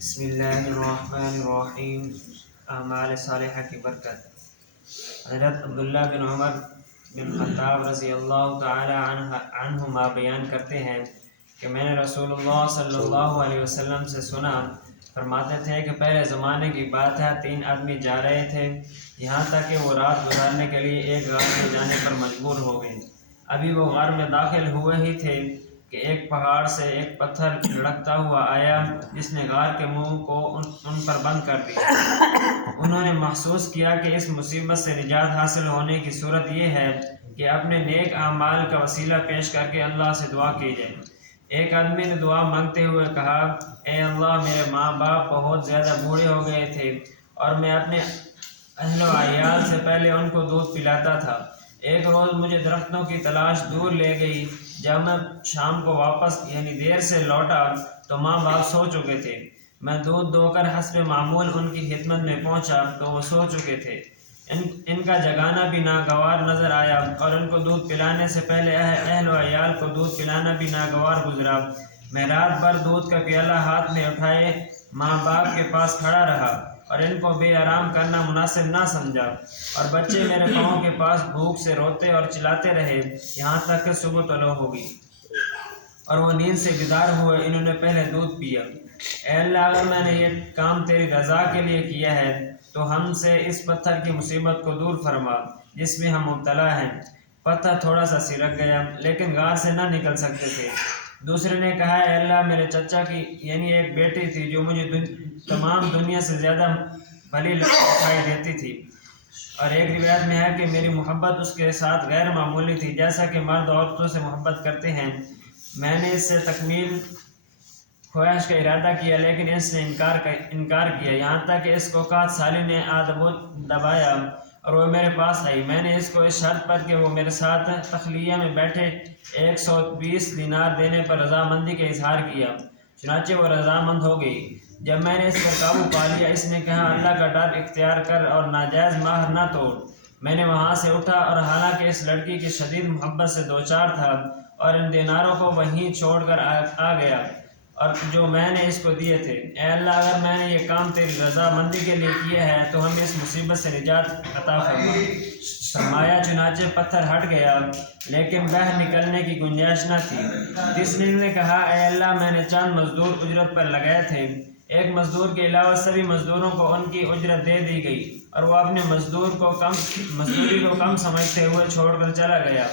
بسم اللہ الرحمن الرحیم۔ اعمال صالحہ کی برکت۔ حضرت عبداللہ بن عمر بن خطاب رضی اللہ تعالی عنہما بیان کرتے ہیں کہ میں نے رسول اللہ صلی اللہ علیہ وسلم سے سنا، فرماتے تھے کہ پہلے زمانے کی بات ہے، 3 آدمی جا رہے تھے یہاں تک کہ وہ رات گزارنے کے لیے ایک غار میں جانے پر مجبور ہو گئے۔ ابھی وہ غار میں داخل ہوئے ہی تھے کہ ایک پہاڑ سے ایک پتھر لڑکتا ہوا آیا جس نے غار کے منہ کو ان پر بند کر دیا۔ انہوں نے محسوس کیا کہ اس مصیبت سے نجات حاصل ہونے کی صورت یہ ہے کہ اپنے نیک اعمال کا وسیلہ پیش کر کے اللہ سے دعا کی جائے۔ ایک آدمی نے دعا مانگتے ہوئے کہا، اے اللہ، میرے ماں باپ بہت زیادہ بوڑھے ہو گئے تھے اور میں اپنے اہل و عیال سے پہلے ان کو دودھ پلاتا تھا۔ ایک روز مجھے درختوں کی تلاش دور لے گئی۔ جب میں شام کو واپس دیر سے لوٹا تو ماں باپ سو چکے تھے۔ میں دودھ دو کر حسب معمول ان کی خدمت میں پہنچا تو وہ سو چکے تھے۔ ان کا جگانا بھی ناگوار نظر آیا اور ان کو دودھ پلانے سے پہلے اہل و عیال کو دودھ پلانا بھی ناگوار گزرا۔ میں رات بھر دودھ کا پیالہ ہاتھ میں اٹھائے ماں باپ کے پاس کھڑا رہا اور ان کو بے آرام کرنا مناسب نہ سمجھا، اور بچے میرے پاؤں کے پاس بھوک سے روتے اور چلاتے رہے یہاں تک کہ صبح طلوع ہو گئی اور وہ نیند سے بیدار ہوئے۔ انہوں نے پہلے دودھ پیا۔ اے اللہ، اگر میں نے یہ کام تیری رضا کے لیے کیا ہے تو ہم سے اس پتھر کی مصیبت کو دور فرما جس میں ہم مبتلا ہیں۔ پتھر تھوڑا سا سرک گیا لیکن غار سے نہ نکل سکتے تھے۔ دوسرے نے کہا، اے اللہ، میرے چچا کی ایک بیٹی تھی جو مجھے تمام دنیا سے زیادہ بھلی دکھائی دیتی تھی، اور ایک روایت میں ہے کہ میری محبت اس کے ساتھ غیر معمولی تھی جیسا کہ مرد عورتوں سے محبت کرتے ہیں۔ میں نے اس سے تکمیل خواہش کا ارادہ کیا لیکن اس نے انکار کیا، یہاں تک کہ اس کو کات سالی نے دبایا اور وہ میرے پاس آئی۔ میں نے اس کو اس شرط پر کہ وہ میرے ساتھ تخلیہ میں بیٹھے 120 دینار دینے پر رضامندی کا اظہار کیا، چنانچہ وہ رضامند ہو گئی۔ جب میں نے اس پر قابو پا لیا، اس نے کہا، اللہ کا ڈر اختیار کر اور ناجائز مہر نہ توڑ۔ میں نے وہاں سے اٹھا اور حالانکہ اس لڑکی کی شدید محبت سے دوچار تھا اور ان دیناروں کو وہیں چھوڑ کر آ گیا اور جو میں نے اس کو دیے تھے۔ اے اللہ، اگر میں نے یہ کام تیری رضا مندی کے لیے کیا ہے تو ہمیں اس مصیبت سے نجات عطا فرمایا۔ چنانچہ پتھر ہٹ گیا لیکن باہر نکلنے کی گنجائش نہ تھی۔ تیسرے نے کہا، اے اللہ، میں نے چند مزدور اجرت پر لگائے تھے، ایک مزدور کے علاوہ سبھی مزدوروں کو ان کی اجرت دے دی گئی اور وہ اپنے مزدوری کو کم سمجھتے ہوئے چھوڑ کر چلا گیا۔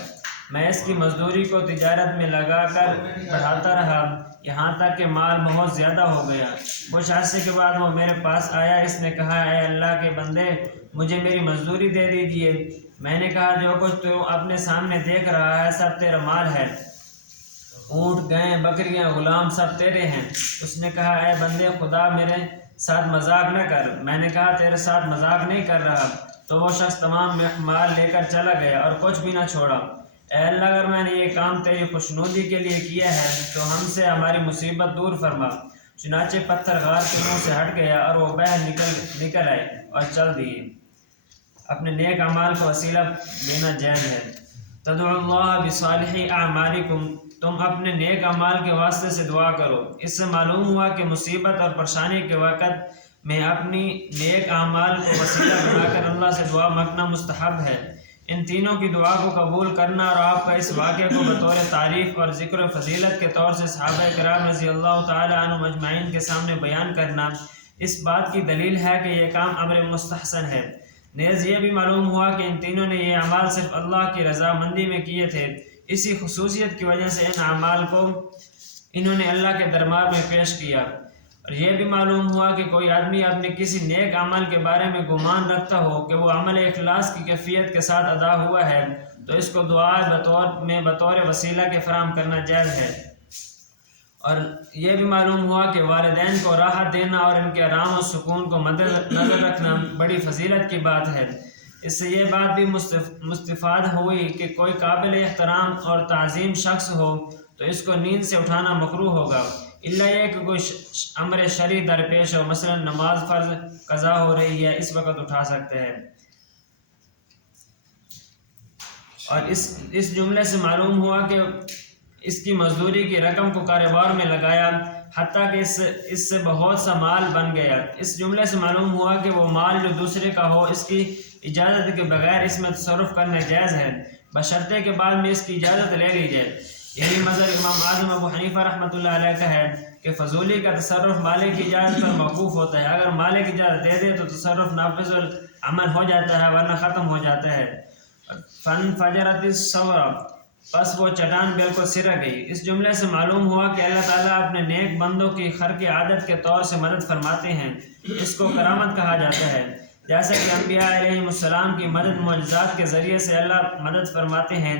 میں اس کی مزدوری کو تجارت میں لگا کر بڑھاتا رہا یہاں تک کہ مال بہت زیادہ ہو گیا۔ کچھ عرصے کے بعد وہ میرے پاس آیا۔ اس نے کہا، اے اللہ کے بندے، مجھے میری مزدوری دے دیجیے۔ میں نے کہا، جو کچھ تو اپنے سامنے دیکھ رہا ہے سب تیرا مال ہے، اونٹ، گائیں، بکریاں، غلام سب تیرے ہیں۔ اس نے کہا، اے بندے خدا، میرے ساتھ مذاق نہ کر۔ میں نے کہا، تیرے ساتھ مذاق نہیں کر رہا۔ تو وہ شخص تمام مال لے کر چلا گیا اور کچھ بھی نہ چھوڑا۔ اے اللہ، اگر میں نے یہ کام تیری خوشنودی کے لیے کیا ہے تو ہم سے ہماری مصیبت دور فرما۔ چنانچہ پتھر غار کے منہ سے ہٹ گیا اور وہ باہر نکل آئے اور چل دیے۔ اپنے نیک اعمال کو وسیلہ دینا جائز ہے۔ تدعو اللہ بصالح اعمالکم، تم اپنے نیک اعمال کے واسطے سے دعا کرو۔ اس سے معلوم ہوا کہ مصیبت اور پریشانی کے وقت میں اپنی نیک اعمال کو وسیلہ بنا کر اللہ سے دعا مانگنا مستحب ہے۔ ان تینوں کی دعا کو قبول کرنا اور آپ کا اس واقعے کو بطور تعریف اور ذکر و فضیلت کے طور سے صحابہ کرام رضی اللہ تعالی عنہم اجمعین کے سامنے بیان کرنا اس بات کی دلیل ہے کہ یہ کام امر مستحسن ہے۔ نیز یہ بھی معلوم ہوا کہ ان تینوں نے یہ اعمال صرف اللہ کی رضا مندی میں کیے تھے۔ اسی خصوصیت کی وجہ سے ان اعمال کو انہوں نے اللہ کے دربار میں پیش کیا۔ اور یہ بھی معلوم ہوا کہ کوئی آدمی اپنے کسی نیک عمل کے بارے میں گمان رکھتا ہو کہ وہ عمل اخلاص کی کیفیت کے ساتھ ادا ہوا ہے تو اس کو دعا بطور وسیلہ کے فراہم کرنا جائز ہے۔ اور یہ بھی معلوم ہوا کہ والدین کو راحت دینا اور ان کے آرام و سکون کو مد نظر رکھنا بڑی فضیلت کی بات ہے۔ اس سے یہ بات بھی مستفاد ہوئی کہ کوئی قابل احترام اور تعظیم شخص ہو تو اس کو نیند سے اٹھانا مکروہ ہوگا، الا یہ کہ کوئی امر شرعی درپیش ہو، مثلا نماز فرض قضا ہو رہی ہے، اس وقت اٹھا سکتے ہیں۔ اور اس جملے سے معلوم ہوا کہ اس کی مزدوری کی رقم کو کاروبار میں لگایا، حتیٰ کہ اس سے بہت سا مال بن گیا۔ اس جملے سے معلوم ہوا کہ وہ مال جو دوسرے کا ہو اس کی اجازت کے بغیر اس میں تصرف کرنا جائز ہے، بشرطے کے بعد میں اس کی اجازت لے لی جائے۔ یہی مذہب امام اعظم ابو حنیفہ رحمۃ اللہ علیہ کا ہے کہ فضولی کا تصرف مالک کی اجازت پر موقوف ہوتا ہے، اگر مالک اجازت دے دے تو تصرف نافذ العمل ہو جاتا ہے ورنہ ختم ہو جاتا ہے۔ فن فجرت الصور، پس وہ چٹان بالکل سرک گئی۔ اس جملے سے معلوم ہوا کہ اللہ تعالیٰ اپنے نیک بندوں کی خرق عادت کے طور سے مدد فرماتے ہیں، اس کو کرامت کہا جاتا ہے، جیسا کہ انبیاء علیہ السلام کی مدد معجزات کے ذریعے سے اللہ مدد فرماتے ہیں۔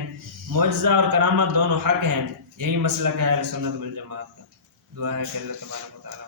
معجزہ اور کرامت دونوں حق ہیں، یہی مسلک ہے اہل سنت والجماعت کا۔ دعا ہے کہ اللہ تبارک و تعالیٰ